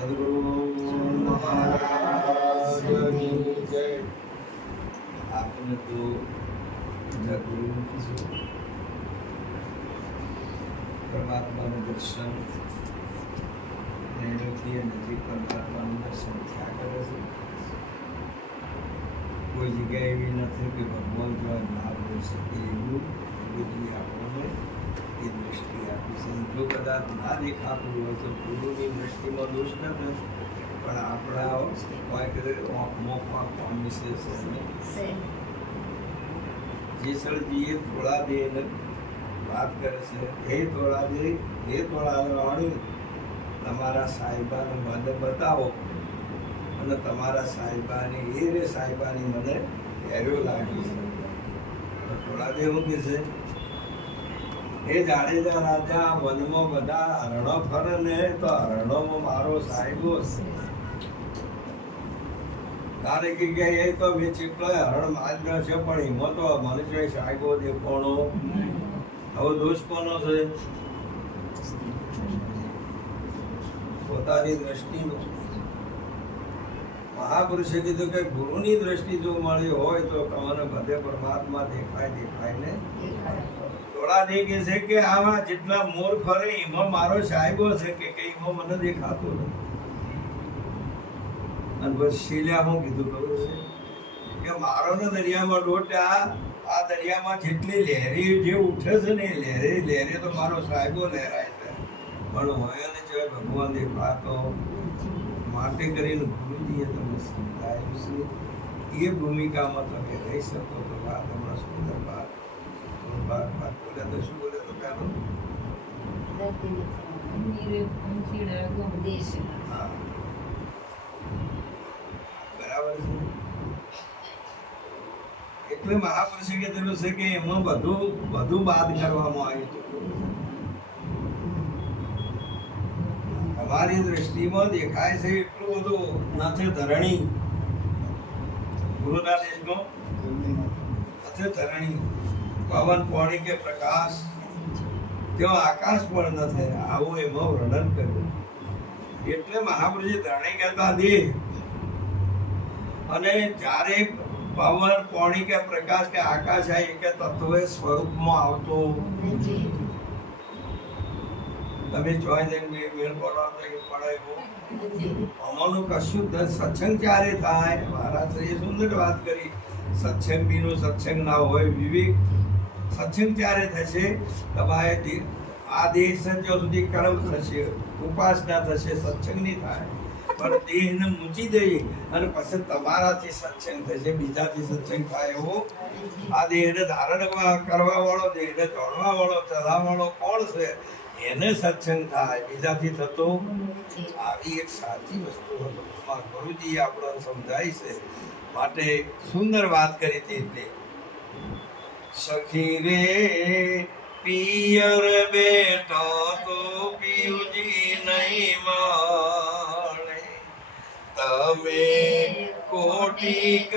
સદગુરુ મહારાજની જય. આપને તો જગુરુ કીધું, પરમાત્માનું દર્શન નૈનોથી અને જે પરમાત્માનું દર્શન થયા કરે છે. કોઈ જગ્યાએ એવી નથી કે ભગવાન દ્વારા ના હોઈ શકે એવું ગુરુજી આપણને એ દૃષ્ટિ આપી છે. જો કદાચ ના દેખાતું હોય તો ગુરુની દૃષ્ટિમાં દોષ નથી, પણ આપણા આંખમાં પામી છે. જે સળજીએ થોડા દે વાત કરે છે, હે થોડા દે, હે થોડા વાણી, તમારા સાહેબાને મને બતાવો અને તમારા સાહેબાની એ રે સાહેબાની મને હેર્યો લાગી છે. થોડા દે એવું કે છે, એ જાડેજા રાજા વનમાં બધા હરણો ફરે ને તો હરણોમાં મારો સાહેબો છે. તારે કે એ તો મેં ચીકલો હરણ માર્ગ છે, પણ એમાં તો મનુષ્ય સાહેબો દેખવાનો. હવે દોષ કોનો છે? પોતાની દ્રષ્ટિનો. મહાપુરુષે કીધું કે ગુરુની દ્રષ્ટિ જો મળી હોય તો તમને બધે પરમાત્મા દેખાય ને. થોડા દે કે છે કે આવા જેટલા મોર ફરે એમાં મારો સાહેબો છે કે એમાં મને દેખાતો નથી. અને પછી શીલ્યા હું કીધું ખબર છે કે મારો ને દરિયામાં ડોટા, આ દરિયામાં જેટલી લહેરી જે ઉઠે છે ને એ લહેરે તો મારો સાહેબો લહેરાય છે, પણ હોય ને છે ભગવાન દેખાતો. માટે કરીને ગુરુજીએ તમને સમજાયું છે, એ ભૂમિકામાં તમે રહી શકો તો વાત હમણાં સુંદર વાત બોલે તો શું બોલે તો પહેલો બરાબર છે. એટલે મહાપુરુષે કીધેલું છે કે એમાં બધું બાદ કરવામાં આવ્યું હતું. તમારી દ્રષ્ટિમાં દેખાય છે એટલું બધું નથી ધરણી, ગુરુના દેશમાં નથી ધરણી, પવન પાણી કે પ્રકાશ, તેઓ આકાશ પણ નથી. આવું એમાં વર્ણન કર્યું. એટલે મહાપુરુષે ધરણી કહેતા દેહ, અને જ્યારે પવન પાણી કે પ્રકાશ કે આકાશ આ એક તત્વ સ્વરૂપમાં આવતો. તમે જોઈ જઈને મેળ પડવાનો એ પડે એવું અમારું કશું સત્સંગ ક્યારે થાય? મહારાજશ્રીએ સુંદર વાત કરી. સત્સંગ બીનો સત્સંગ ના હોય વિવેક. સત્સંગ ક્યારે થશે? તમારે આ દેહ જ્યાં સુધી કર્મ થશે, ઉપાસના થશે, સત્સંગ નહીં થાય. પણ દેહને મૂકી દઈ અને પછી તમારાથી સત્સંગ થશે, બીજાથી સત્સંગ થાય એવો. આ દેહને ધારણ કરવા વાળો, દેહને જોડવા વાળો, ચલાવવા વાળો કોણ છે? એને સત્સંગ થાય, બીજાથી થતો. આવી એક સાચી વસ્તુ ગુરુજી આપણને સમજાય છે. માટે સુંદર વાત કરી હતી. સખી રે પિયર બેઠો તો પિયુજી નહીં મળે, તમે કોટિક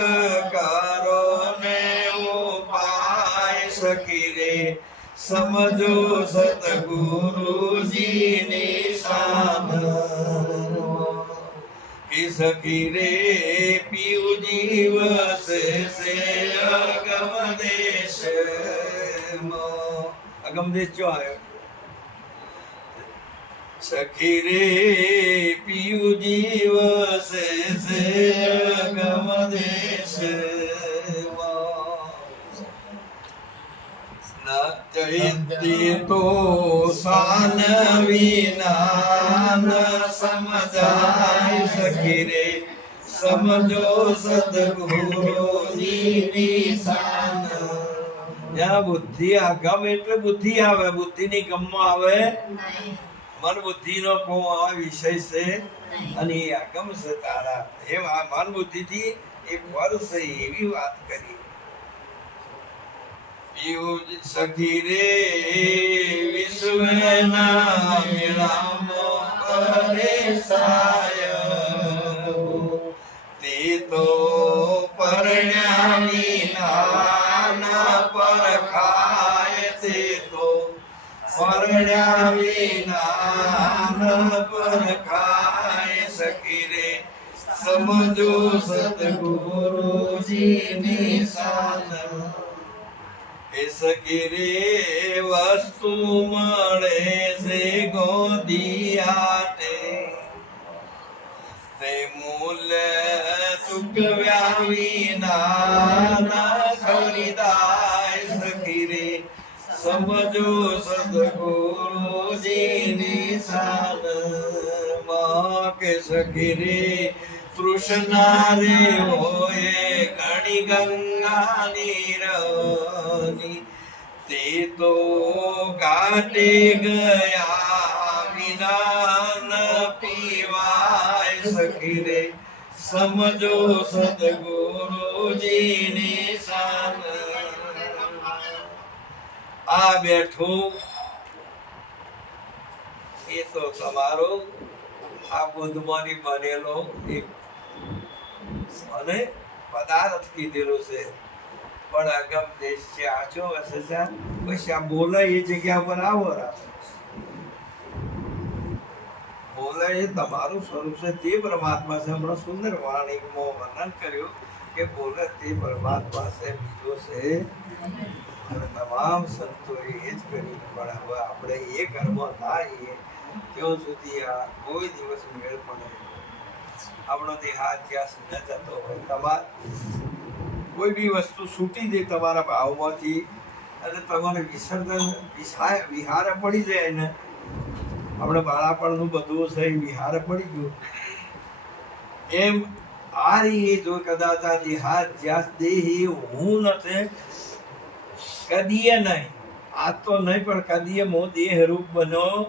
કરો ને ઉપાય. સખી રે સમજો સતગુરુજીની શાન, કે સખી રે પિયુજી વસે છે અગમ દેશમાં. અગમ દેશ જો આવ્યો. સખી રે પિયુજી વસે છે અગમ દેશમાં. તો સાન વિના ન સમજાય. સખી રે સમજો સદગુરુજીની શાન. જ્યાં બુદ્ધિ આગમ એટલે બુદ્ધિ આવે, બુદ્ધિ ની ગમમાં આવે મન બુદ્ધિ નો કોઈ વિષય છે અને એ આગમ છે તારા. એમ આ મન બુદ્ધિ થી એ પર છે એવી વાત કરી. સખી રે વિશ્વના મેળામો કરે સાયબ, તે તો પરણ્યા વિના પરખાય. તે તો પરણ્યા વિના પરખાય. સમજો સદગુરુજીની શાન એ સગીરે વસ્તુ મળે છે ગોદિયાટે તે મૂલ ચૂકવ્યા વિના ન ખરીદાય સગીરે સમજો સદગુરુજીની શાન કે સગીરે તૃષ્ણા રે હોય ઘણી ગંગા નીરની તે તો ઘાટે ગયા વિના ન પીવાય સગીરે સમજો સદગુરુજીની શાન આ બેઠું એ તો તમારો આ બુદ્ધમાંથી બનેલો એક અને પદાર્થ કીધેલો છે પણ અગમ દેશ છે આચો હશે પછી આ બોલાય એ જગ્યા પર આવો બોલાય એ તમારું સ્વરૂપ છે તે પરમાત્મા છે હમણાં સુંદર વાણીમાં વર્ણન કર્યું કે બોલે તે પરમાત્મા છે બીજો છે અને તમામ સંતોએ એ જ કર્યું પણ હવે આપણે એ ઘરમાં ના આવીએ ત્યાં સુધી આ કોઈ દિવસ મેળ પડે આપણો દેહાત જ્યાં સુધી જતો હોય તમારે કોઈ બી વસ્તુ છૂટી જાય તમારા ભાવમાંથી અને તમારે વિસર્જન વિહાર પડી જાય ને આપણે બાળાપણનું બધું છે વિહાર પડી ગયું એમ આ રીતે જો કદાચ આ દેહાત જ્યાં દેહી હું નથી કદીએ નહીં આ તો નહીં પણ કદીએ હું દેહ રૂપ બન્યો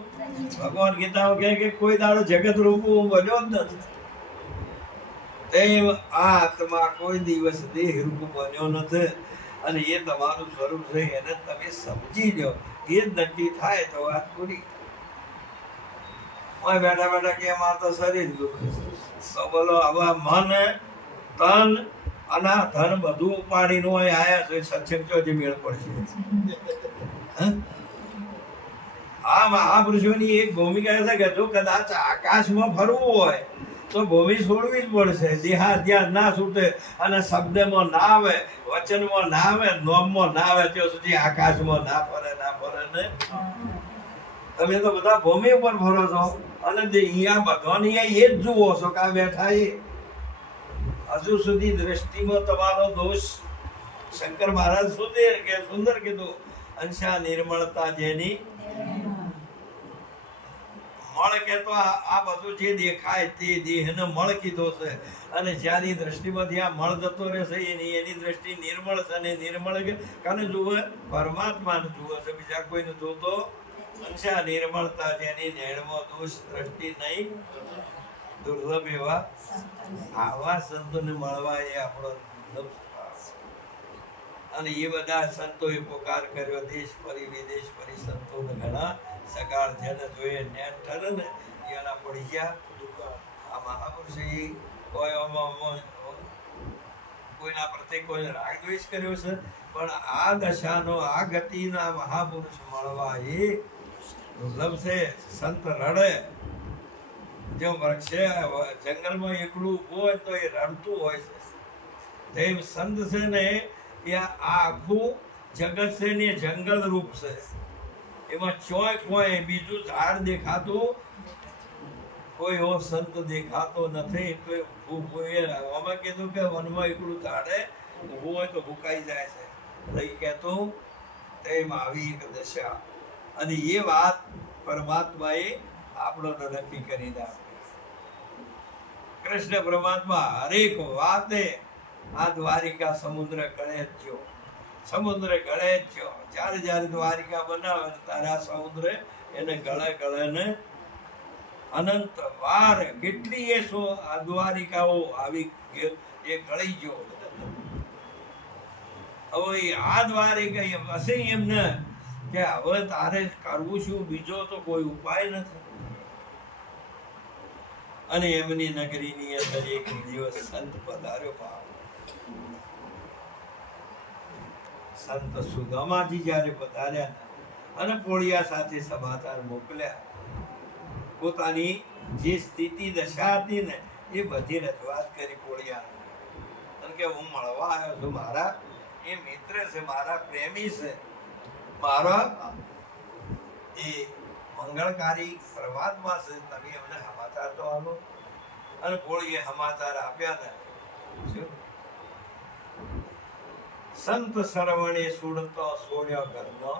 ભગવાન ગીતામાં કહે કે કોઈ દાડો જગત રૂપ હું બન્યો જ નથી તેમ આ આત્મા કોઈ દિવસ દેહ રૂપ બન્યો નથી અને એ તમારું સ્વરૂપ છે એને તમે સમજી લો એ જ નક્કી થાય તો વાત પૂરી બેઠા બેઠા કે અમાર તો શરીર દુખે તો બોલો હવે મન તન અને ધન બધું ઉપાડીને આયા છે સત્સંગ ચોથી મેળ પડશે આ મહાપુરુષોની એક ભૂમિકા છે કે જો કદાચ આકાશમાં ફરવું હોય તો ભૂમિ છોડવી જ પડશે દેહાધ્યાસ ના છૂટે અને શબ્દમાં ના આવે વચનમાં ના આવે નોમમાં ના આવે ત્યાં સુધી આકાશમાં ના ફરે ને તમે તો બધા ભૂમિ ઉપર ફરો છો અને અહીંયા બધાની એ જ જુઓ છો કે આ બેઠા એ હજુ સુધી દ્રષ્ટિમાં તમારો દોષ શંકર મહારાજ સુંદર કીધું અંશા નિર્મળતા જેની મળ કે તો આ બધું જે દેખાય તે દેહને મળ કીધો છે અને જ્યાંની દ્રષ્ટિમાંથી આ મળ જતો રહેશે એની દ્રષ્ટિ નિર્મળ છે અને નિર્મળ કાને જુએ પરમાત્માને જુએ છે બીજા કોઈને જોતો અંશા નિર્મળતા જેની નેણમાં દોષ દ્રષ્ટિ નહીં દુર્લભ એવા આવા સંતોને મળવા એ આપણો અને એ બધા સંતોએ પોકાર કર્યો દેશ ફરી વિદેશ ફરી સંતોને ઘણા સગાળ જેને જોઈએ નેન ઠરે ને એના પડી ગયા આ મહાપુરુષે કોઈના પ્રત્યે કોઈ રાગ દ્વેષ કર્યો છે પણ આ દશાનો આ ગતિના મહાપુરુષ મળવા એ દુર્લભ છે સંત રડે જો વૃક્ષે જંગલમાં એકલું ઉભું હોય તો એ રડતું હોય છે તેમ સંત છે ને એ આ આખું જગત છે ને જંગલ રૂપ છે એમાં કોઈ બીજું ઝાડ દેખાતું કોઈ એવો સંત દેખાતો નથી એટલે અમે કીધું કે વનમાં એકલું ઝાડે ઊભું હોય તો ભૂકાઈ જાય છે લઈ કહેતું તેમ આવી એક દશા અને એ વાત પરમાત્માએ આપણને નક્કી કરીને આપી કૃષ્ણ પરમાત્મા હરેક વાતે આ દ્વારિકા સમુદ્ર ગળે જ જ્યારે દ્વારિકા બનાવે ત્યારે આ સમુદ્ર એને ગળે ને અનંત વાર કેટલી એ આ દ્વારિકાઓ આવી એ ગળી ગયો હવે આ દ્વારિકા હશે એમ ને કે હવે તારે કરવું શું બીજો તો કોઈ ઉપાય નથી અને એમની નગરીની અંદર એક દિવસ સંત પધાર્યો સંત સુદામાજી જ્યારે પધાર્યા અને પોળિયા સાથે સમાચાર મોકલ્યા પોતાની જે સ્થિતિ દશા હતી ને એ બધી રજૂઆત કરી પોળિયાને. અને કે હું મળવા આવ્યો છું, મારા એ મિત્ર છે, મારા પ્રેમી છે, મારા એ મંગળકારી પરમાત્મા છે, તમે એમને સમાચાર તો આલો. અને પોળીએ સમાચાર આપ્યા ને, શું સંત સરવણે સુડતો સોડ્યો ઘરનો.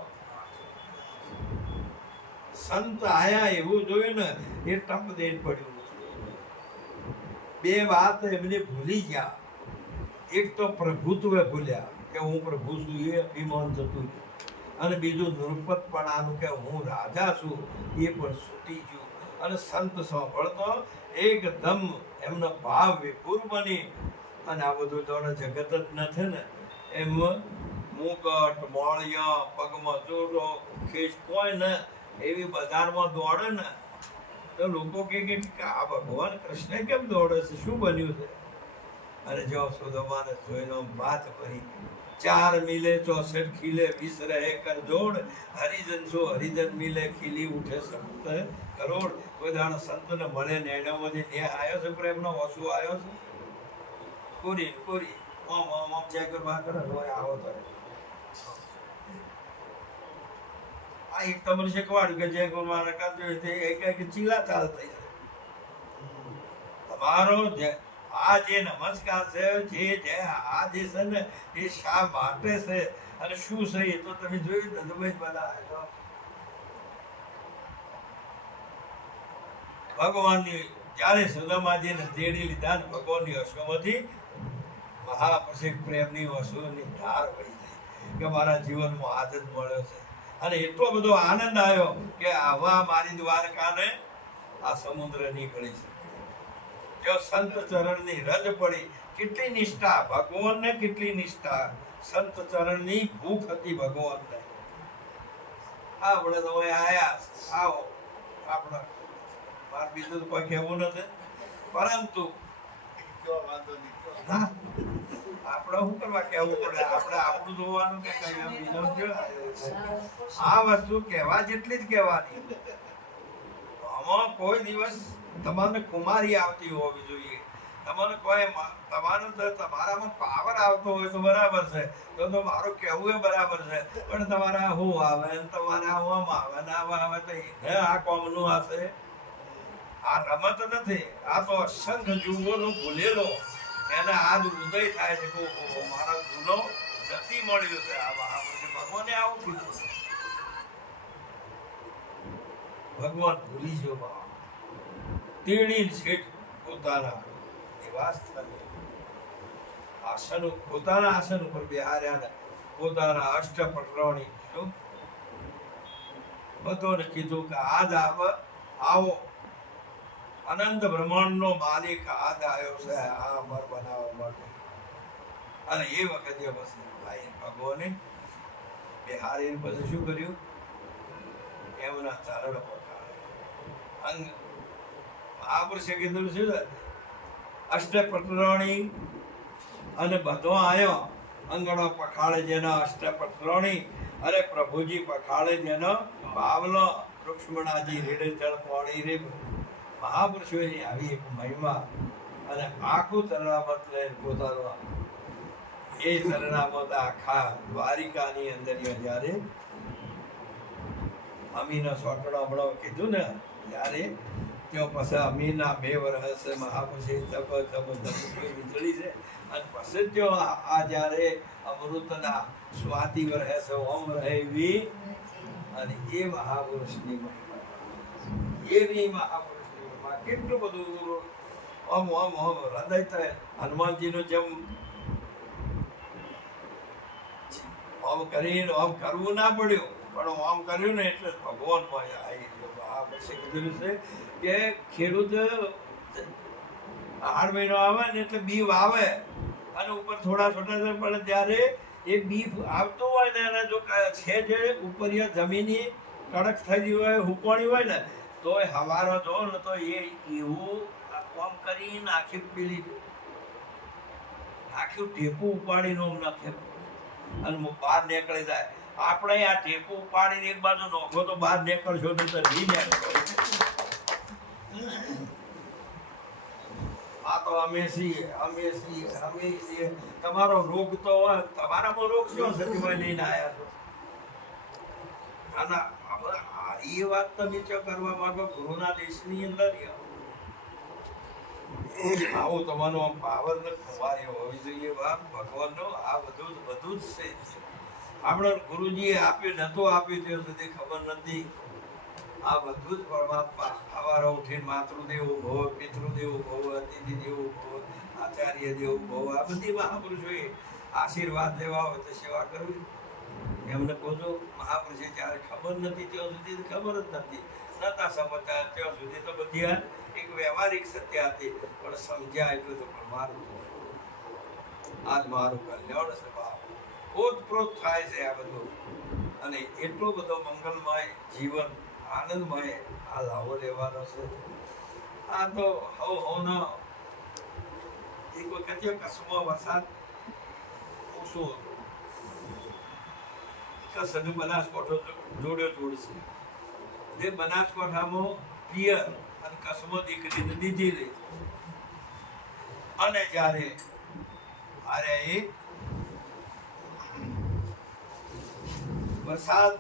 સંત આયા એવું જોયું ને એ ટપ દે પડ્યું. બે વાત એમને ભૂલી ગયા. એક તો પ્રભુત્વ ભૂલ્યા કે હું પ્રભુ છું, એ અભિમાન જતું રહ્યું. અને બીજું નૃપતપણાનું કે હું રાજા છું, એ પણ છૂટી ગયું. અને સંત સાંભળતો એકદમ એમનો ભાવ વિપુર બની. અને આ બધું જોડે જગત જ નથી ને, એમ મુકટ મોળિયા પગમાં ચોરો ખેસ કોઈ ને એવી બજારમાં દોડે ને તો લોકો કે આ ભગવાન કૃષ્ણ કેમ દોડે છે, શું બન્યું છે? અને જો સુદામાને જોઈને વાત કરી, 4 મિલે 64 ખીલે 20 રહે કર જોડ, હરિજન છો હરિજન મિલે ખીલી ઉઠે સંત કરોડ. કોઈ દાડો સંતને મળે ને એનામાંથી ન્યાય આવ્યો છે, પ્રેમનો ઓછું આવ્યો છે? પૂરી પૂરી ઓમ ઓમ ઓમ જય કરવા કરે આવો તો આ એક તમને શીખવાડ્યું કે જય ગુરુ કરજો એક ચીલા ચાલ થઈ જાય. તમારો આ જે નમસ્કાર છે, જે આ જે છે ને એ શા માટે છે અને શું છે એ તો તમે જોયું ને. તમે બધા ભગવાનની જ્યારે સુદામાજીને તેડી લીધા ને ભગવાનની અશ્વમાંથી મહાપુરુષ પ્રેમની વસ્તુની ધાર વહી ગઈ કે મારા જીવનમાં આજ જ મળ્યો છે. અને એટલો બધો આનંદ આવ્યો કે આવા મારી દ્વારકાને આ સમુદ્ર નીકળી છે. જો સંત ચરણની રજ પડી, કેટલી નિષ્ઠા ભગવાનને, કેટલી નિષ્ઠા સંત ચરણની ભૂખ હતી ભગવાનને. આપણે તો આયા આવો, આપણે મારે બીજું તો કોઈ કહેવું નથી, પરંતુ આપણે શું કરવા કહેવું પડે? આપણે આપણું જોવાનું કે કઈ આ વસ્તુ કહેવા જેટલી જ કહેવાની. આમાં કોઈ દિવસ તમારે કુમારી આવતી હોવી જોઈએ, તમારે કોઈ તમારામાં પાવર આવતો હોય તો બરાબર છે, તો મારું કહેવું એ બરાબર છે. પણ તમારા હું આવે ને તમારા આમ આવે ને આવા આવે તો આ કોમનું હશે. આ રમત નથી, આ તો અસંખ્ય જીવોનો ભૂલેલો એને આજ ઉદય થાય છે કે મારા ગુનો જતી મળ્યો છે. ભગવાને આવું કીધું, ભગવાન ભૂલી જો તેડી શેઠ પોતાના નિવાસ સ્થળે આસન, પોતાના આસન ઉપર બેહાર્યા, પોતાના અષ્ટપટરાણી શું બધાને કીધું કે આજ આવો અનંત બ્રહ્માંડનો માલિક આજ આવ્યો છે આ અમર બનાવવા માટે. અને એ વખતે પછી ભગવાને બેહારીને પછી શું કર્યું? એમના ચરણ પકડાય. મહાપુરુષે કીધું શું છે? અષ્ટપટરાણી અને બધો આવ્યો અંગણો પખાડે જેનો અષ્ટપટરાણી, અરે પ્રભુજી પખાડે જેનો બાવલો, રૂક્ષ્મણાજી રેડે જળ પાણી રે. મહાપુરુષોની આવી એક મહિમા. અને આખું તરણામત લઈને પોતાનો એ તરણામત આખા દ્વારિકાની અંદર જ્યારે અમીનો સોટડો હમણાં કીધું ને, ત્યારે ત્યાં પછી અમીના 2 વર્ષ મહાપુરુષે તપ વીજળી છે. અને પછી ત્યાં આ જ્યારે અમૃતના સ્વાતિ વર્ષે છે ઓમ રહે એવી. અને એ મહાપુરુષની મહિમા, એવી મહાપુરુષની મહિમા કેટલું બધું આમ આમ આમ હૃદય થાય. હનુમાનજીનું જેમ આમ કરીને આમ કરવું ના પડ્યું, પણ આમ કર્યું ને એટલે ભગવાન પછી કીધું છે કે ખેડૂત 8 મહિનો આવે ને એટલે બી વાવે અને ઉપર થોડા છોટા પડે, ત્યારે એ બી આવતું હોય ને એને જો છે જે ઉપર જમીન કડક થઈ ગઈ હોય, હુકવાણી હોય ને, તો એ હવારો જો ને તો એ એવું કામ કરીને આખી પેલી આખું ટેપું ઉપાડીને નાખે અને બહાર નીકળી જાય. આપણે આ ટેપું ઉપાડીને એક બાજુ નોખો તો બહાર નીકળશો તો નહીં નીકળો. તો અમે છીએ. તમારો રોગ તો હોય, તમારામાં રોગ શું છે તમે લઈને આવ્યા છો? આના એ વાત તમે ચો કરવા માંગો ગુરુના દેશની અંદર આવો તમારો આમ પાવર ને ખુમારી હોવી જોઈએ. વાત ભગવાનનો આ બધું જ છે. આપણે ગુરુજીએ આપ્યું નતું આપ્યું ત્યાં સુધી ખબર નથી. આ બધું જ પરમાત્મા સવારે ઉઠીને માતૃદેવ ભવ, પિતૃદેવ ભવ, અતિથિ દેવ ભવ, આચાર્ય દેવ ભવ, આ બધી મહાપુરુષોએ આશીર્વાદ લેવા હોય તો સેવા કરવી. એમને કહો મહાપુરુષે જ્યારે ખબર નથી ત્યાં સુધી ખબર જ નથી, નતા સમજતા ત્યાં સુધી તો બધી એક વ્યવહારિક સત્ય હતી. પણ સમજ્યા એટલું તો પણ મારું આજ મારું કલ્યાણ છે બાપ. ઓતપ્રોત થાય છે આ બધું. અને એટલો બધો મંગલમય જીવન, આનંદમય આ લાવો લેવાનો છે. આ તો હવનો એક વખત કચ્છમાં વરસાદ ઓછો હતો. કચ્છ બનાસકાંઠો જોડે જોડશે. જે બનાસકાંઠામાં પિયર અને કચ્છમાં દીકરીને દીધેલી. અને જ્યારે એ વરસાદ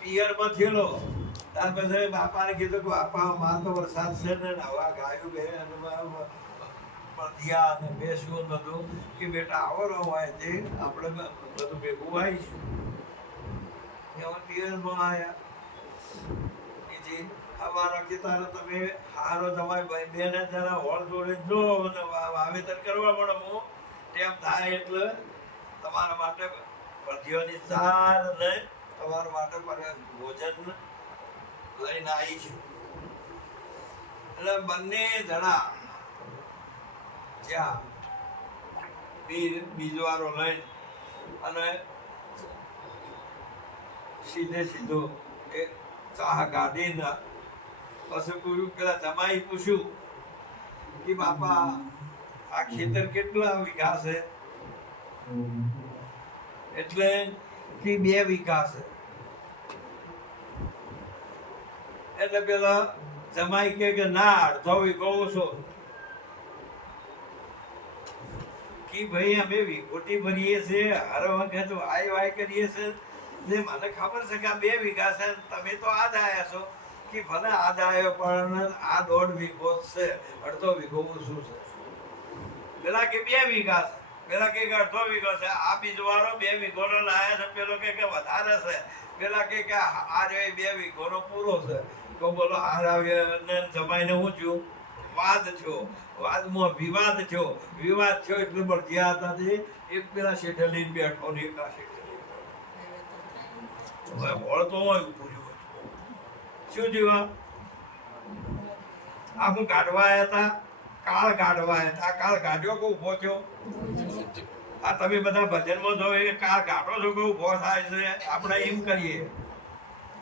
પિયરમાં થયેલો, ત્યાર પછી બાપાને કીધું કે બાપા અમાર તો વરસાદ છે ને હવા ગાયું બે પડ્યા અને બેસવું બધું કે બેટા આવો રહો હોય તે આપણે બધું ભેગું આવીશું. એમાં પિયરમાં આવ્યા. અમારા ખેતર તમે હારો તમારી બેન જરા હોળ જોડે જો અને વાવેતર કરવા પડે. હું ટેમ થાય એટલે તમારા માટે ભજીયોની સાર ને તમારા માટે ભોજન લઈને આવીશું. એટલે બંને જણા જ્યાં બીજવારો લઈને અને સીધો એ ચાહ કાઢીને પછી પેલા જમાઈ પૂછ્યું કે બાપા આ ખેતર કેટલા વીઘા છે? એટલે કે 2 વીઘા છે. એટલે પેલા જમાઈ કે ના 1/2 વીઘો ઓછો. કે ભાઈ અમે વિખોટી ભરીએ છીએ, હર વખત વાય કરીએ છીએ. મને ખબર છે કે આ 2 વીઘા છે, તમે તો આજ આવ્યા છો. કે ભલે આજ આવ્યો પણ આ 1.5 વીઘો છે, 1/2 વીઘો ઓછું છે. પેલા કે 2 વીઘા છે, પેલા કે 1/2 વીઘો છે. આ બીજવારો 2 વીઘો નો લાયા છે, પેલો કે વધારે છે. પેલા કે આ 2 વીઘો નો પૂરો છે. તો બોલો હારાવ્યા જમાઈને શું થયું? વાદ થયો. વાદમાં વિવાદ થયો. વિવાદ થયો એટલે બળદિયા હતા તે એક પેલા શેઠે લઈને બેઠો ને એક આ શેઠે વળતો હોય પૂર્યું. શું થયું? આ હું કાઢવા આવ્યા હતા, કાળ કાઢવા આવ્યા હતા. કાળ કાઢ્યો કે ઉભો થયો? આ તમે બધા ભજનમાં જો એ કાળ કાઢો છો કે ઉભો થાય છે. આપણે એમ કરીએ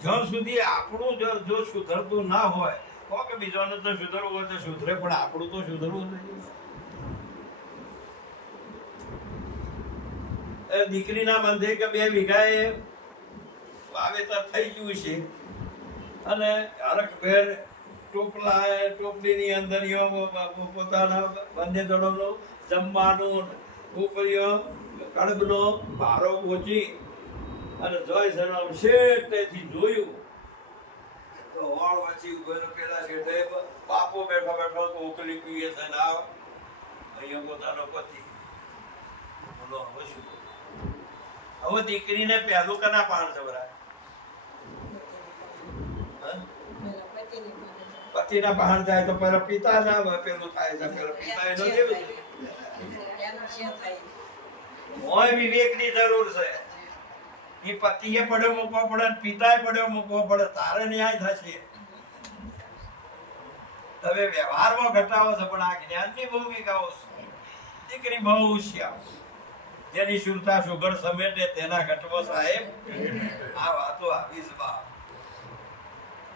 જ્યાં સુધી આપણું જો સુધરતું ના હોય તો કે બીજાને તો સુધરવું હોય તો સુધરે, પણ આપણું તો સુધરવું નહીં. દીકરીના બંધે કે 2 વીઘાએ વાવેતર થઈ ગયું છે. અને હરખભેર ટોપલીની અંદર પોતાના બંને દળોનું જમવાનું ઉપરીઓ કડબનો ભારો પહોંચી અને જય સરામ શેઠેથી જોયું તો હોળ વચ્ચે ઉભેલો પેલા શેઠે બાપો બેઠો બેઠો ઓકલી પીએ છે ને અહીંયા પોતાનો પતિ. બોલો હવે શું? હવે દીકરીને પહેલું કના પાણ જવરાય? પતિના બહાર જાય તો પેલા પિતા ના પેલું થાય છે. પેલા પિતા એનો દેવ છે. મોય વિવેકની જરૂર છે. એ પતિએ પડ્યો મૂકવો પડે, પિતાએ પડ્યો મૂકવો પડે, તારે ન્યાય થશે. તમે વ્યવહારમાં ઘટાવો છો પણ આ જ્ઞાનની ભૂમિકાઓ. દીકરી બહુ હોશિયાર, જેની શુરતા સુગર સમેટે તેના ઘટવો સાહેબ. આ વાતો આવી જ બા.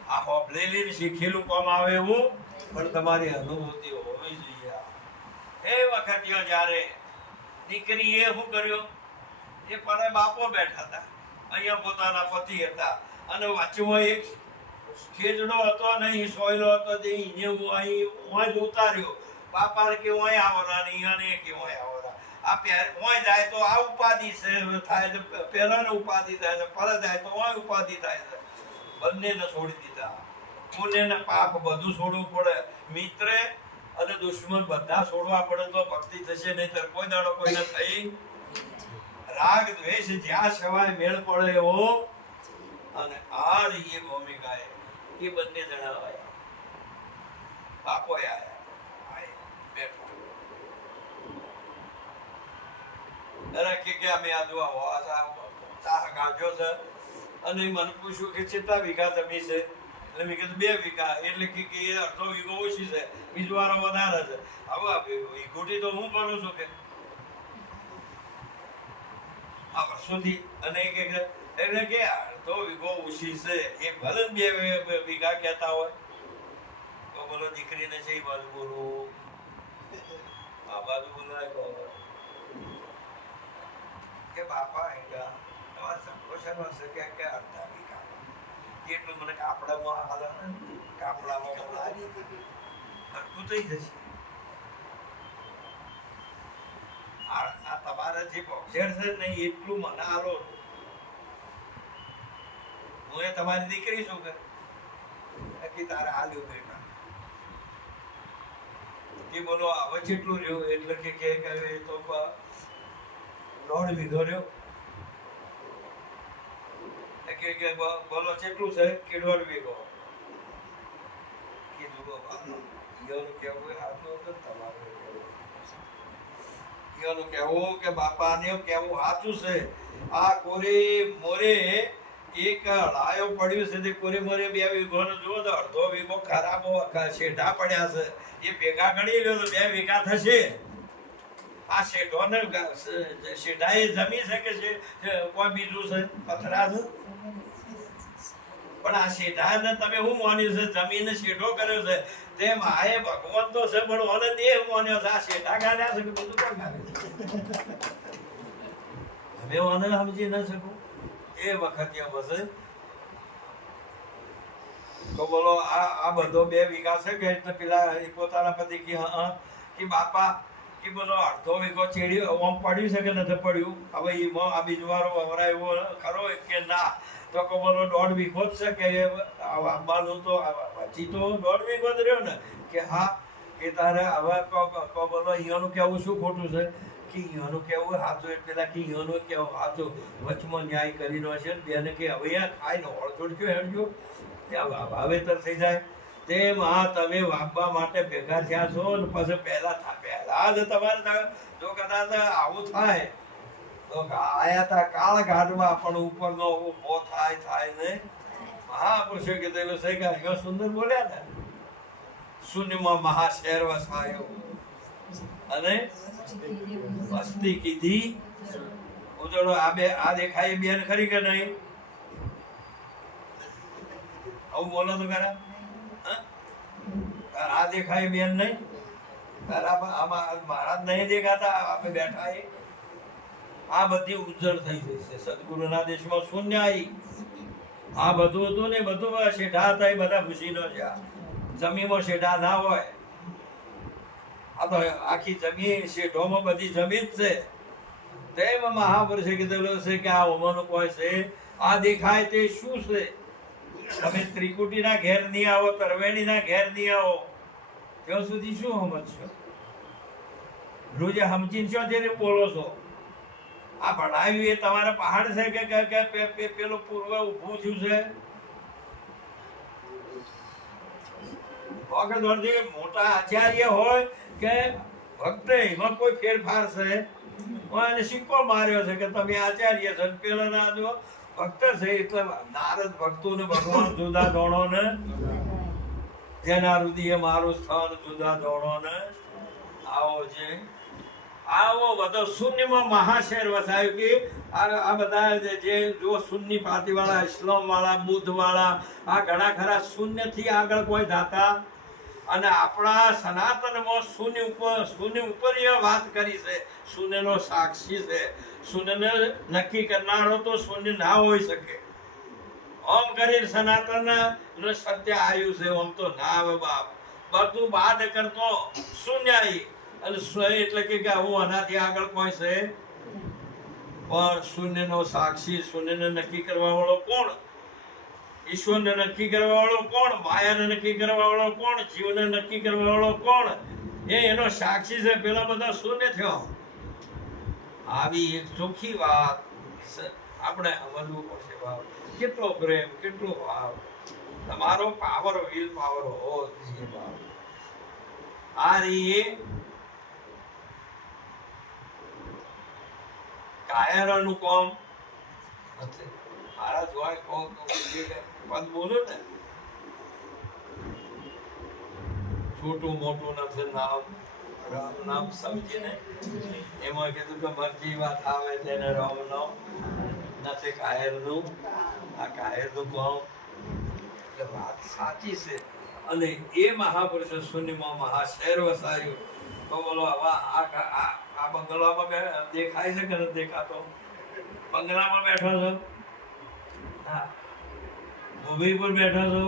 આ હોપલેલી શીખેલું કામ આવે એવું પણ તમારી અનુભૂતિ હોવી જોઈએ. એ વખત જ્યારે દીકરીએ શું કર્યો? એ પણ બાપો બેઠા હતા, અહીંયા પોતાના પતિ હતા અને વચમાં એક ખેજડો હતો નહીં, સોયલો હતો તે અહીં ઉતાર્યો બાપાને કે ઓય આવરા ને ઈયાને કે ઓય આવરા આ ઓય જાય તો આ ઉપાધિ છે થાય છે, પેલાને ઉપાધિ થાય છે, પર જાય તો ઓય ઉપાધિ થાય છે. બંનેને છોડી દીધા. પુણ્ય ને પાપ બધું છોડવું પડે. મિત્રે અને દુશ્મન બધા છોડવા પડે તો ભક્તિ થશે, નહીં કોઈ દાડો કોઈને થઈ. રાગ દ્વેષ જ્યાં સવાય મેળ પડે એવો અને આ એ ભૂમિકા એ બંને જણા આવ્યા. બાપો આયા બેઠો કે અમે આ દુઆ ચાહ ગાજો છે અને મને પૂછ્યું કે કેટલા વીઘા જમીન છે, એટલે મેં કીધું 2 વીઘા, એટલે કે અડધો વીઘો ઓછી છે, બીજો વારો વધારે છે. હવે વીઘોટી તો હું ભરું છું કે આ વર્ષોથી, અને એટલે કે અડધો વીઘો ઓછી છે એ ભલે 2 વીઘા કહેતા હોય તો બોલો દીકરીને છે એ બાજુ બોલું, આ બાજુ બોલાય કે બાપા તમારે સંતોષન હશે કે અડધા વીઘા એટલું મને કાપડામાં હાલે કાપડામાં હરકું થઈ જશે. આ તમારે જે પોક્ષેડ છે ને એટલું મને હાલો, હું એ તમારી દીકરી છું કે તારે હાલ્યું બેટા કે બોલો હવે જેટલું રહ્યું એટલે કે તો 1.5 વીઘો રહ્યો કે બોલો કેટલું છે કે 1.5 વીઘો કીધું ઈયોનું કેવું સાચું હતું, તમારું ઈયોનું કેવું કે બાપાને કેવું સાચું છે. આ કોરે મોરે એક લાયો પડ્યું છે તે કોરે મોરે 2 વીઘોનો જુઓ તો અડધો વીઘો ખરાબ શેઢા પડ્યા છે, એ ભેગા ગણી લ્યો તો 2 વીઘા થશે. આ શેઢોને શેઢાએ જમી શકે છે કોઈ બીજું છે પથરા છે, પણ આ શેઢાને તમે શું માન્યું છે, જમીને શેઢો કર્યો છે, તેમ આએ ભગવાન તો છે પણ ઓને દેહ માન્યો છે. આ શેઢા ગાડ્યા છે કે બધું કોણ ગાડે છે? હવે ઓને સમજી ન શકું એ વખત હશે તો બોલો આ બધો 2 વીઘા છે કે એટલે પેલા પોતાના પતિ કે બાપા કે બોલો અડધો વીઘો ચેડી ઓમ પડ્યું છે કે નથી પડ્યું, હવે આ બીજો વારો વવરાય એવો ખરો કે ના, તો કે બોલો 1.5 વીઘો જ છે કે આંબાનું તો હજી તો 1.5 વીઘો જ રહ્યો ને કે હા, કે તારે હવે બોલો અહીંયાનું કેવું શું ખોટું છે કે અહીંયાનું કેવું સાચું, પેલા કે અહીંયાનું કેવું સાચું, વચમાં ન્યાય કરીને છે ને બેને કે હવે ખાઈ ને ઓળખોડ કયો હેડજો ત્યાં વાવેતર થઈ જાય. તેમ આ તમે વાપવા માટે ભેગા થયા છો ને પછી પહેલા જ તમારે જો કદાચ આવું થાય તો આયા તા કાળ ગાઢમાં પણ ઉપરનો ઉભો થાય ને મહાપુરુષો કીધેલું છે કે અહીંયા સુંદર બોલ્યા ને શૂન્યમાં મહાશેર વસાયો અને વસ્તી કીધી ઉજળો. આ દેખાય બેન ખરી કે નહીં? આવું બોલો તો ખરા. આ દેખાય બેન નહીં? મહારાજ નહીં દેખાતા? આપણે બેઠા આ બધી ઉજ્જળ થઈ જશે. સદગુરુના દેશમાં શૂન્ય આવી આ બધું હતું ને બધું શેઢા હતા એ બધા ભૂસી નો છે. જમીનમાં શેઢા ના હોય. આ તો આખી જમીન શેઢોમાં બધી જમીન છે. તેમાં મહાપુરુષે કીધેલું છે કે આ ઓમાનું કોઈ છે, આ દેખાય તે શું છે? તમે ત્રિકુટીના ઘેર નહીં આવો, તરવેણીના ઘેર નહીં આવો ત્યાં સુધી શું સમજશો? રોજ સમજીને છો જે બોલો છો? આ ભણાવ્યું એ તમારા પહાડ છે કે પેલું પૂર્વ ઊભું થયું છે? મોટા આચાર્ય હોય કે ભક્ત એમાં કોઈ ફેરફાર છે? એને સિક્કો માર્યો છે કે તમે આચાર્ય છો, પેલો ના જો ભક્ત છે એટલે નારદ ભક્તો ને ભગવાન જુદા દોણો ને જેના હૃદય મારું સ્થાન જુદા દોણો ને આવો છે. આવો બધો શૂન્યમાં મહાશેર વસાયું કે આ બધા જે જો શૂન્ય પાર્ટી વાળા, ઇસ્લામ વાળા, બુદ્ધ વાળા આ ઘણા ખરા શૂન્ય થી આગળ કોઈ જાતા, અને આપણા સનાતનમાં શૂન્ય ઉપર વાત કરી છે. શૂન્યનો સાક્ષી છે. શૂન્યને નક્કી કરનારો તો શૂન્ય ના હોઈ શકે. ઓમ કરી સનાતન સત્ય આવ્યું છે, ઓમ તો ના આવે બાપ. બધું બાદ કરતો શૂન્યાઈ, અને સ્વય એટલે કે હું આનાથી આગળ કોઈ છે પણ શૂન્યનો સાક્ષી, શૂન્યને નક્કી કરવા વાળો કોણ? ઈશ્વરને નક્કી કરવા વાળો કોણ? માયાને નક્કી કરવા વાળો કોણ? જીવને નક્કી કરવા વાળો કોણ? એનો સાક્ષી છે. પેલા બધા શૂન્ય થયો. આવી એક ચોખ્ખી વાત આપણે સમજવું પડશે. ભાવ કેટલો પ્રેમ, કેટલો ભાવ, તમારો પાવર, વિલ પાવર હોવો જોઈએ. ભાવ આ રહી કાયરાનું કોમ નથી. મારા જોવાય કોમ પદ બોલો ને, છોટું મોટું નથી નામ, રામ નામ સમજીને એમાં કીધું કે મરજી વાત આવે તેને રામ નામ નથી કાયરનું. આ કાયરનું કોમ એટલે વાત સાચી છે. અને એ મહાપુરુષ શૂન્યમાં મહાશહેર વસાયું. તો બોલો હવે આ બંગલામાં દેખાય છે કે નથી દેખાતો? બંગલામાં બેઠો છો, હા, ભૂમિ પર બેઠો છો,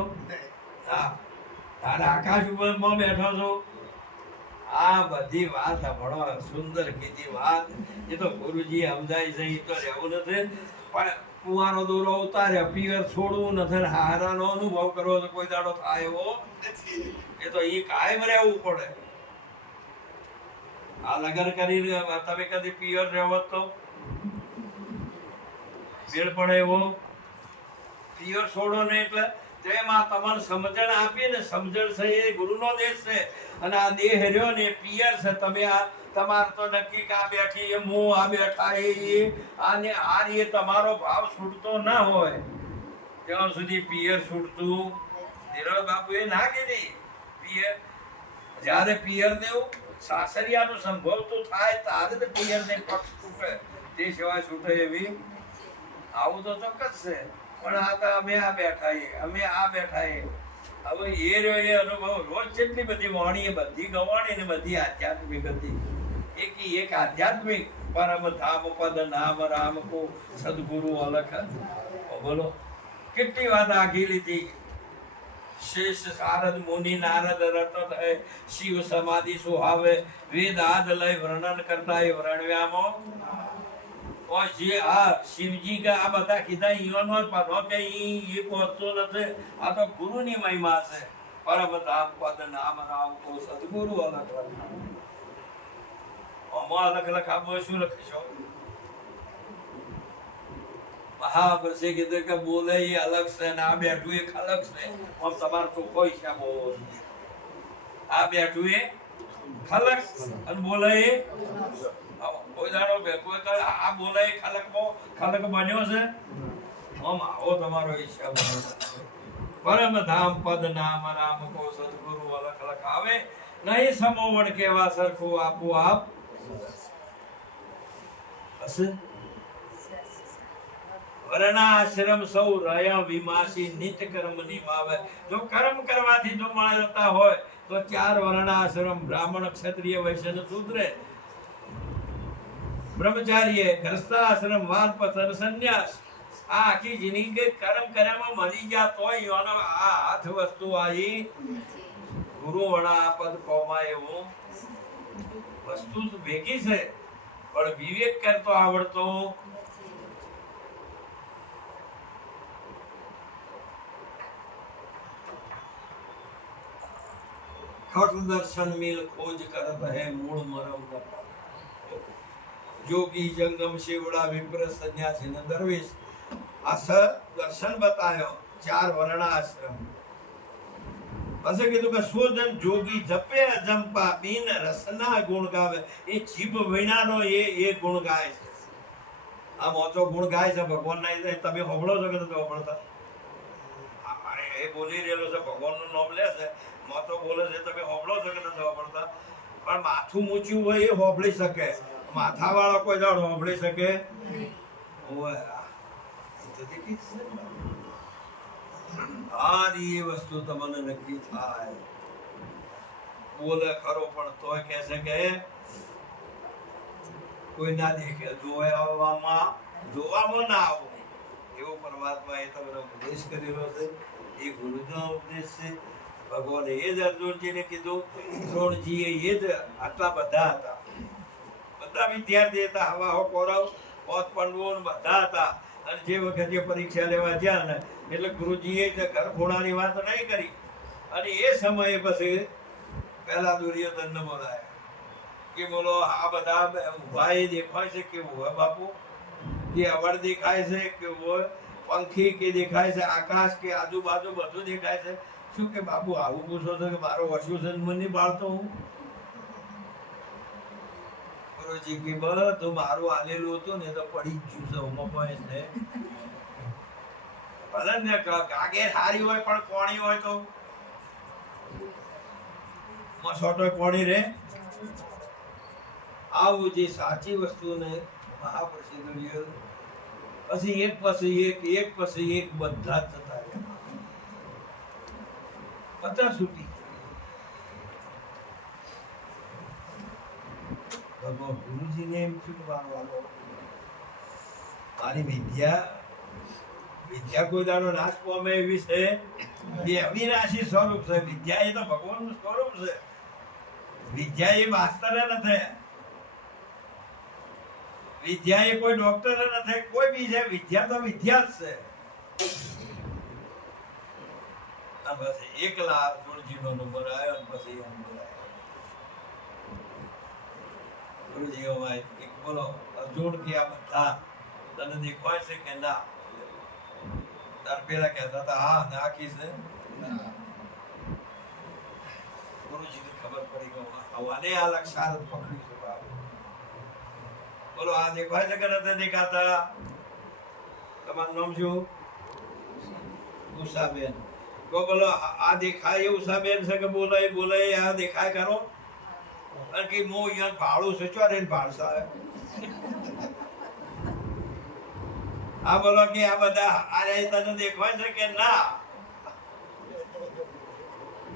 હા, તારા આકાશ ઉપર બેઠો છો. આ બધી વાત સાંભળો, સુંદર કીધી વાત. એ તો ગુરુજી સમજાય છે, એ તો રહેવું નથી. પણ કુવાનો દોરો ઉતાર્યો, પિયર છોડવું નથી, હારાનો અનુભવ કરવો તો કોઈ દાડો થાય એવો નથી. એ તો એ કાયમ રહેવું પડે. આ લગ્ન કરી તમે કદી પિયર રહેવો તો ભેળ પડે એવો? પિયર છોડો ને એટલે તેમાં તમારે સમજણ આપી ને, સમજણ છે એ ગુરુનો દેશ છે. અને આ દેહ રહ્યો ને પિયર છે. તમે આ તમારે તો નક્કી આ બેઠી એ હું આ બેઠા એ આને આ એ તમારો ભાવ છૂટતો ના હોય ત્યાં સુધી પિયર છૂટતું ધીરજ બાપુ એ ના કીધી. પિયર જ્યારે પિયર દેવું સાસરિયાનું સંભવતું થાય ત્યારે તો પિયર ને પક્ષ છૂટે, તે સિવાય છૂટે એવી આવું તો ચોક્કસ છે. પણ આ તો અમે આ બેઠા, અમે આ બેઠા. હવે એ રહ્યો એ અનુભવ રોજ જેટલી બધી વાણી બધી ગવાણી ને બધી આધ્યાત્મિક હતી. એક આધ્યાત્મિક પરમ ધામ પદ નામ રામ કો સદગુરુ અલખ. બોલો કેટલી વાત આખી લીધી. શેષ શારદ મુનિ નારદ રત હૈ, શિવ સમાધિ સુહાવે, વેદ આદ લય વર્ણન કરતા એ વર્ણવ્યામો. और જે આ શિવજી કે આ બધા કીધા ઈવાનો પનો કે ઈ પહોંચતો નથી. આ તો ગુરુની મહિમા છે. પરમ ધામ પદ નામ રામ કો સદગુરુ અલગ લખા. આમાં અલગ લખાવો શું લખીશો? મહાપુરુષે કીધું કે બોલે એ અલગ છે ને આ બેઠું એક અલગ છે. આમ તમારે ચોખ્ખો હિસાબ હોવો જોઈએ. આ બેઠું એ ખલક અને બોલે એ કોઈ દાડો કોઈ આ બોલાય ખલક બન્યો છે. આમ આવો તમારો હિસાબ. પરમ ધામ પદ નામ રામ કો સદગુરુ અલખ લખાવે, નહીં સમોવણ કેવા સરખું આપું આપ હશે. વર્ણાશ્રમ સૌ રહ્યા વિમાસી, નિત કર્મ નિભાવે. જો કર્મ કરવાથી જો માણસતા હોય તો 4 વર્ણાશ્રમ બ્રાહ્મણ ક્ષત્રિય વૈશ્ય શૂદ્ર, બ્રહ્મચાર્ય, ગ્રસ્તાશ્રમ, વાનપ્રસ્થ, સંન્યાસ. આ આખી જિંદગી કર્મ કર્યામાં મરી ગયા તોય આ હાથ વસ્તુ આવી ગુરુ વણા પદ કોમાં એવું વસ્તુ ભેગી છે. પણ વિવેક કરતો આવડતો ખટ દર્શન મિલ ખોજ કરત હૈ, મૂળ મરમ ન જોગી જંગમ શિવડા વિપ્ર સંન્યાસી ને દરવેશ. આ દર્શન બતાવ્યો 4 વર્ણાશ્રમ. પછી કીધું કે શોધન જોગી જપે અજંપા, બિન રસના ગુણ ગાવે. એ જીભ વિનાનો એ ગુણ ગાય છે. આ મોચો ગુણ ગાય છે ભગવાન ના. તમે હોબળો છો કે નથી હોબળતા? એ બોલી રહેલો છે, ભગવાન નું નામ લે છે, મોચો બોલે છે, તમે હોબળો છો કે નથી હોબળતા? પણ માથું મૂચ્યું હોય એ હોબળી શકે, માથા વાળો કોઈ દાડ હોબળી શકે? આ વસ્તુ તમને નક્કી થાય. બોલે ખરો પણ તોય કહે છે કે કોઈ ના દેખે, જોવામાં ના આવું. એવો પરમાત્મા એ તમને ઉપદેશ કરેલો છે. એ ગુરુનો ઉપદેશ છે. ભગવાને એ જ અર્જુનજીને કીધું. દ્રોણજીએ એ જ આટલા બધા હતા, બધા વિદ્યાર્થી હતા, હવા કૌરવ પોત પાંડવો બધા હતા. અને જે વખતે પરીક્ષા લેવા ગયા ને એટલે ગુરુજીએ ઘર ખોણાની વાત નહીં કરી. અને એ સમયે પછી પહેલા દુર્યોધનને બોલાયા કે બોલો આ બધા ઉભા એ દેખાય છે કેવું હોય બાપુ, કે અવળ દેખાય છે કેવું હોય, પંખી કે દેખાય છે, આકાશ કે આજુબાજુ બધું દેખાય છે. શું કે બાપુ આવું પૂછો છો કે મારો વશુ જન્મ નહીં પાડતો હું? ગુરુજી કે બધું મારું આલેલું હતું ને તો પડી જ ગયું છે કોઈ ને. ભલે ને કાગે સારી હોય પણ કોણી હોય તો મસોટો કોણી રે. આવું જે સાચી વસ્તુને મહાપ્રસિદ્ધ પછી એક પછી એક બધા જ થતા રહ્યા. પચાસ સુધી ગુરુજીને એમ શું માનવાનો, મારી વિદ્યા કોઈ દાડો નાશ પામે એવી છે. એ અવિનાશી સ્વરૂપ છે. વિદ્યા એ તો ભગવાનનું સ્વરૂપ છે. વિદ્યા એ માસ્તર નથી, વિદ્યા એ કોઈ ડોક્ટર નથી, કોઈ બી છે. વિદ્યા તો વિદ્યા જ છે. બસ એકલા અર્જુનજીનો નંબર આવ્યો ને પછી એમ બોલાયો. ગુરુજી બોલો અર્જુન કે આ બધા તને દેખાય છે કે ના? તાર પેલા કહેતા હતા હા નાખી છે. ગુરુજીને ખબર પડી ગયો આને આ લક્ષાર પકડી છે. બોલો આ દેખાય છે કે નથી દેખાતા? તમારું નામ શું? ઉષાબેન. બોલો આ દેખાય એ ઉષાબેન છે કે બોલાય આ દેખાય કરો? કારણ કે હું અહીંયા ભાડું છે. ચોરે ભાડસા આ બોલો કે આ બધા આરે તને દેખાય છે કે ના?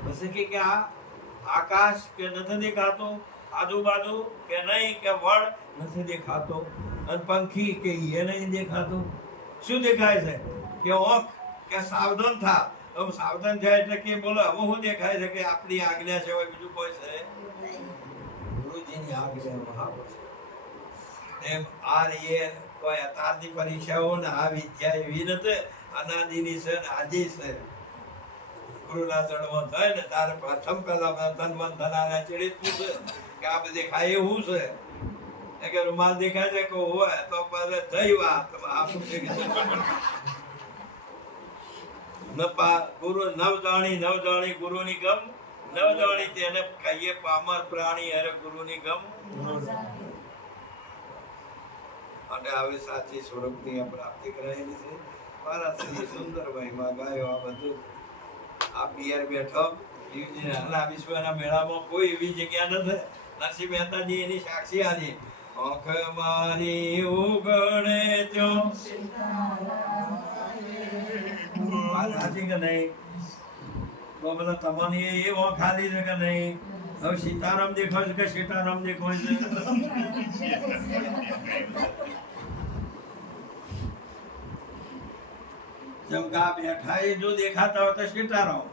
પછી કે આ આકાશ કે નથી દેખાતો, આજુબાજુ કે નહીં, કે વડ નથી દેખાતો, અને પંખી કે એ નહીં દેખાતું. શું દેખાય છે? કે ઓખ કે સાવધાન થા. સાવધાન થાય એટલે કે બોલો હવે શું દેખાય છે? કે આપણી આજ્ઞા છે, બીજું કોઈ છે? ગુરુજીની આજ્ઞા મહાપુરુષ એમ. આ એ કોઈ અતારની પરીક્ષાઓ ને આ વિદ્યા એવી નથી, અનાદિની છે ને આજે છે. ગુરુના ચરણમાં થાય ને તારે પ્રથમ પહેલા તન મન ધનાના ચેડી પૂછે કે આ દેખાય એવું છે? કે રૂમાલ દેખાય છે કે હોય તો થઈ વાત આ પૂછે ગુરુ નવ જાણી ગુરુની ગમ નવ જાણી તેને કહીએ પામર પ્રાણી અરે ગુરુની ગમ. અને આવી સાચી સ્વરૂપની પ્રાપ્તિ કરાયેલી છે. મારા શ્રી સુંદરભાઈ માં ગાયો આ બધું. આ પિયર બેઠો વિશ્વના મેળામાં કોઈ એવી જગ્યા નથી. નરસિંહ મહેતાજી એની સાક્ષી આલી. આંખ મારી ઉગણે જો સાચી કે નહીં? તો બધા તમારી એ આંખ આલી છે કે નહીં? હવે સીતારામ દેખાય છે કે સીતારામ દેખાય છે? જેમ કે આ બેઠા એ જો દેખાતા હોય તો સીતારામ,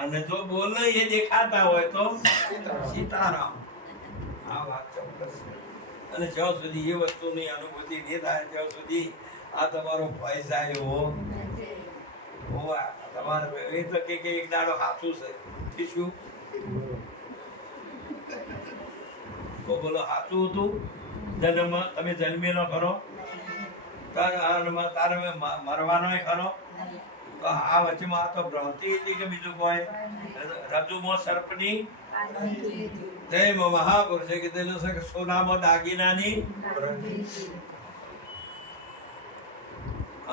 અને જો બોલે એ દેખાતા હોય તો સીતારામ. આ વાત ચોક્કસ છે. અને જ્યાં સુધી એ વસ્તુની અનુભૂતિ નહીં થાય ત્યાં સુધી આ તમારો ભય જાય એવો તમારે એ તો કે એક દાડો સાચું છે. શું તો બોલો સાચું હતું? જન્મ તમે જન્મે ન કરો, તારે મરવાનો ખરો? તો આ વચ્ચેમાં આ તો ભ્રાંતિ હતી કે બીજું કોઈ? રજુમાં સર્પની તેમાં મહાપુરુષે કીધેલું છે કે સોનામાં દાગીનાની.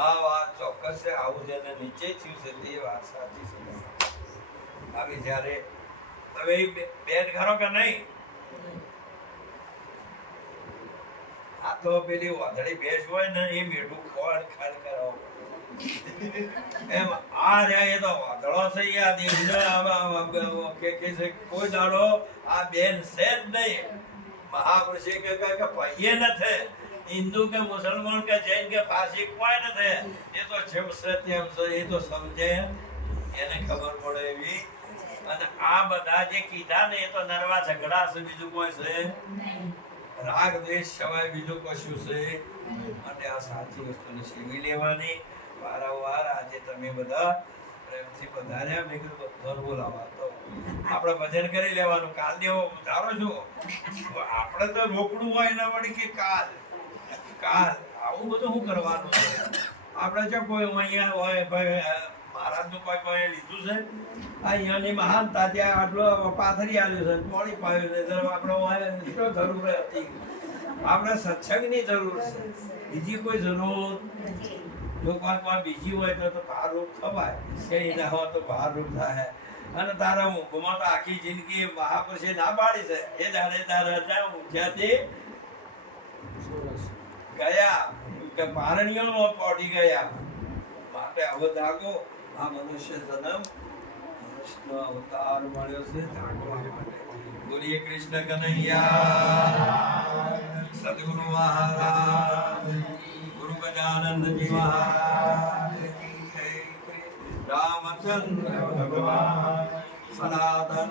આ વાત ચોક્કસ છે. આવું જેને નીચે થયું છે તે વાત સાચી છે. આવી જયારે તમે બેન ખરો કે નહીં? આ તો પેલી વાદળી ભેંસ હોય ને એ મેઢું ખોડ ખાડ કરાવો એમ. આ રહ્યા એ તો વાદળો છે. આ દેશ કોઈ દાડો આ બેન છે જ નહીં. મહાપુરુષે કે ભાઈએ નથી. હિન્દુ કે મુસલમાન કે જૈન કે પારસી કોઈ નથી. એ તો જેમ છે તેમ છે. એ તો સમજે એને ખબર પડે એવી. અને આ બધા જે કીધા ને એ તો નરવા ઝઘડા છે, બીજું કોઈ છે રાગ દ્વેષ સિવાય બીજું કશું છે. માટે આ સાચી વસ્તુને સેવી લેવાની. વારંવાર આજે તમે બધા પ્રેમથી પધાર્યા, મેં કીધું બધા બોલાવા તો આપણે ભજન કરી લેવાનું. કાલ દેવો ધારો છો આપણે તો રોકડું હોય ના વળી કે કાલ આવું બધું શું કરવાનું છે? આપણે જો કોઈ અહીંયા હોય ભાઈ મહારાજનું કોઈ લીધું છે અહીંયાની મહાનતા ત્યાં આટલો પાથરી આલ્યું છે, પાણી પાયું છે, આપણે શું જરૂર હતી? આપણે સત્સંગની જરૂર છે, બીજી કોઈ જરૂર. જો કોઈ બીજી હોય તો ભારરૂપ થવાય, કઈ ના હોય તો ભારરૂપ થાય. અને તારા ઊંઘમાં તો આખી જિંદગી મહાપુરુષે ના પાડી છે એ જાણે તારા ઊંઘ્યાથી ગયા કે પારણીઓ પડી ગયા. માટે હવે જાગો. આ મનુષ્ય જન્મ મનુષ્યનો અવતાર મળ્યો છે, જાગવા માટે. બોલીએ કૃષ્ણ કનૈયા, સદગુરુ મહારાજ, ગુરુ ગજાનંદજી મહારાજ, રામચંદ્ર ભગવાન, સનાતન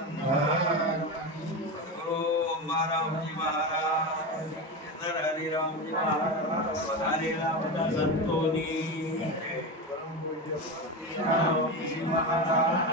સદગુરુ અંબારામજી મહારાજ, હરિરામજી મહારાજ, વધારેલા બધા સંતોની મહારાજ.